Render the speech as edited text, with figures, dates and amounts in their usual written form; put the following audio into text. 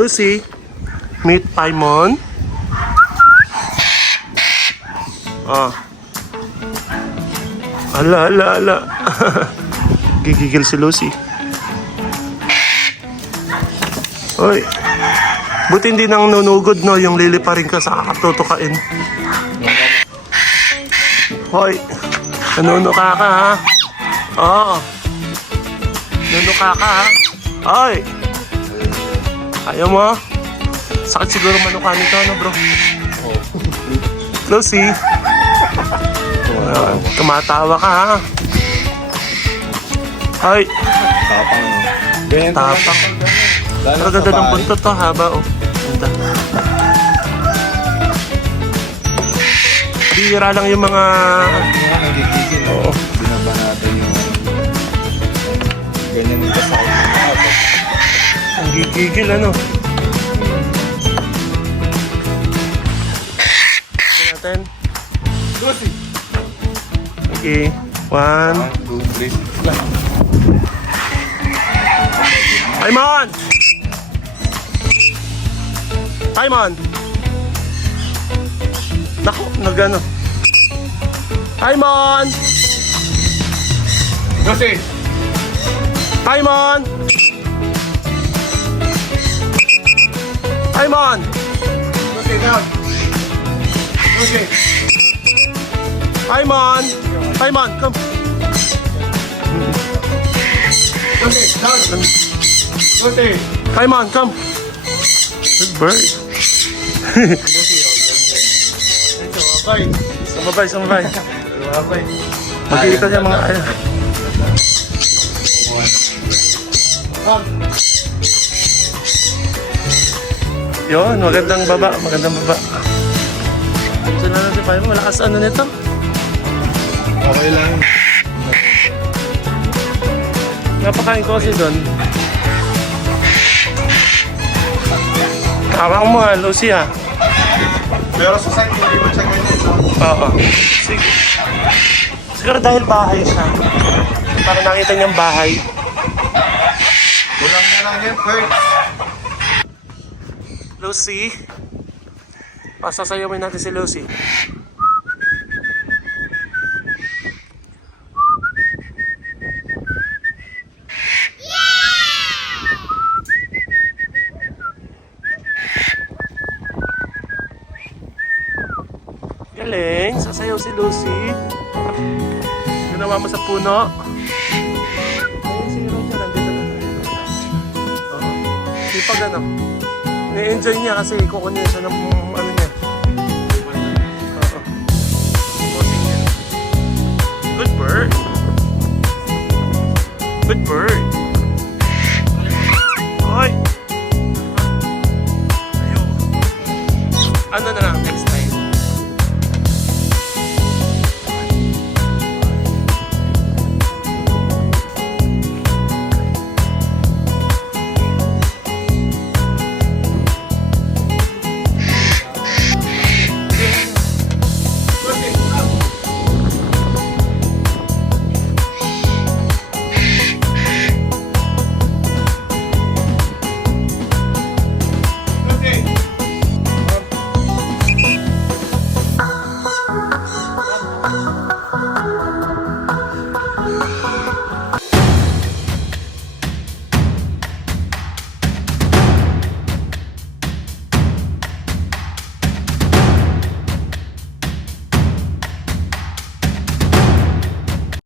Lucy, meet Paimon. Oh. Ala. Gigigil si Lucy. Hoy. Buti hindi nang nunugod, no? Yung liliparin ka sa kakatutukain. Hoy. Nanunuka ka, ha? Oo. Nanunuka ka, ha? Hoy. Ayaw mo? Sakit siguro manuka nito, no, bro? Lucy. Tumatawa ka, ha? Hoy. Tapang, no? Tapang. Pero ganda ng buntot to, haba, oh. Ganda. Bihira lang yung mga... Nagigigil. Oo. Binaba natin yung... Ganyan yung kasal. Ang gigigil, ano? Ito natin. Lucy! Okay. 1. 1, 2, 3. Paimon! Paimon! Naku, nagano. Paimon! Lucy! Paimon! Paimon! Lucy, down! Lucy! Paimon! Paimon, come! Lucy, down! Lucy! Paimon, come! Good bird. Bye! Sumabay. Bye! Mag-iikot yung mga... Yun, magandang baba. Gusto na natin pa yung malakas ano nito. Okay lang. Napakain ko kasi doon. Hawak mo ha, Lucy ha. Pero sa side, hindi mo siya ganyan. Oo. Sige. Siguro dahil bahay siya. Para nakita niyang bahay. Kulang na lang yan, Kurt. Lucy. Pasasayawin natin si Lucy. Galing, sasayaw si Lucy. Ginawa mo sa puno. Ayun si Roger, nandito na. Oo. Sipag ano. Na-enjoy niya kasi kukunin siya ng ano niya. Oo. Bossing niya. Good bird. Good bird.